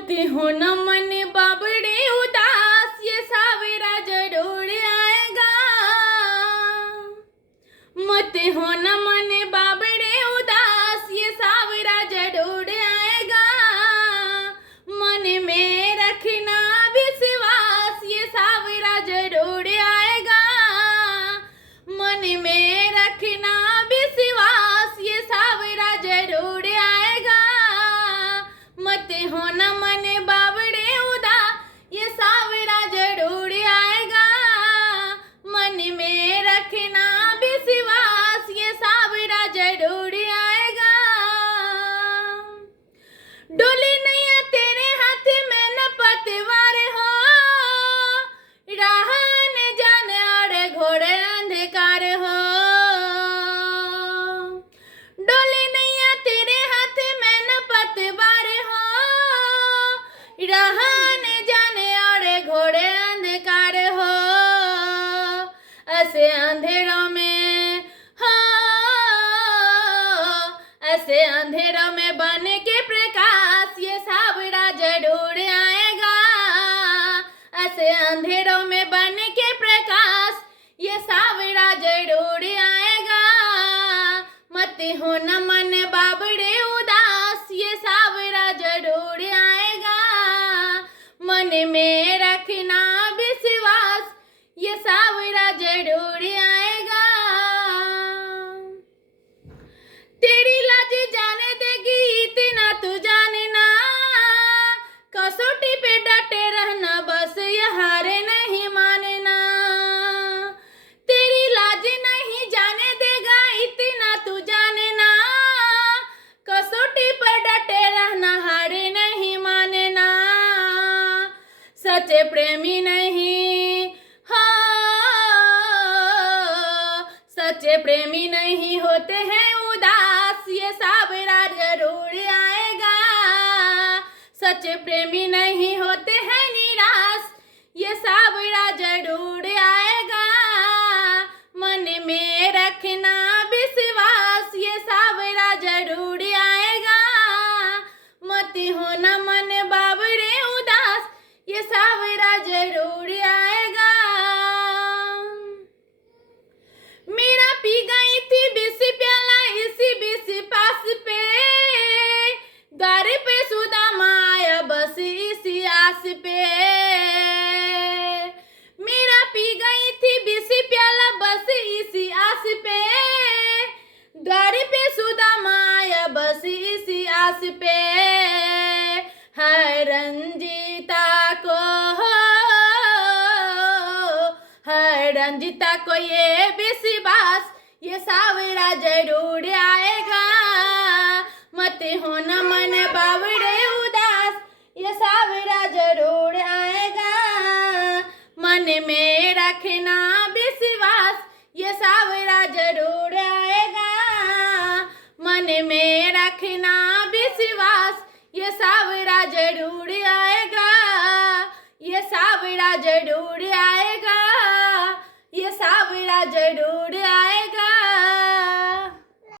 मती हो न मन बाबड़े उदास, ये सावेरा जरूर आएगा। मती हो न मन बाबड़े उदास, ये सावेरा जरूर आएगा। मन में रखना विश्वास, ये सावेरा जरूर आएगा। मन में रखना विश्वास, ये सावेरा जरूर आएगा। मत हो न मन बाबड़े उदास, ये सावेरा जरूर आएगा। मन में रखना विश्वास, ये सावेरा जरूर आएगा। डोली नैया तेरे हाथ में न पतवार हो, राह न जाने और घोड़े अंधकार हो। डोली नैया तेरे हाथ में न पतवार हो, राह न जाने और घोड़े अंधकार हो। ऐसे अंधेरों में हो, ऐसे अंधेरों में बन के प्रकाश, ये सावेरा जरूर आएगा। ऐसे अंधेरों में बन के प्रकाश, ये सावेरा जरूर आएगा। मत हो न मन बाबड़े उदास, ये सावेरा जरूर आएगा। मन में रखना विश्वास, ये सावेरा जरूर आएगा। तेरी लाज जाने देगी इतना तू जानना, कसौटी पे डटे रहना, बस ये हारे नहीं मानना। तेरी लाज नहीं जाने देगा इतना तू जानना, कसौटी पर डटे रहना, हारे नहीं मानना। सच्चे प्रेमी नहीं हो, सच्चे प्रेमी नहीं होते हैं उदास, ये सावेरा जरूर आएगा। सच्चे प्रेमी नहीं होते हैं निराश, ये सावेरा जरूर आएगा। मन में रखना विश्वास, ये सावेरा जरूर आएगा। मत हो न मन बाबड़े उदास, ये सावेरा जरूर आएगा। मेरा पी गई थी 20 प्याला इसी 20 पास पे, द्वार पे सुदामा आया बस इसी आस पे। मेरा पी गई थी 20 प्याला बस इसी आस पे, द्वार पे सुदामा आया बस इसी आस पे। है रंजीता को हो, है रंजीता को ये विश्वास, ये सावेरा जरूर आएगा। मत हो न मन बाबड़े उदास, ये सावेरा जरूर आएगा। मन में रखना विश्वास, ये सावेरा जरूर आएगा। मन में रखना विश्वास, ये सावेरा जरूर आएगा। ये सावेरा जरूर आएगा, ये सावेरा जरूर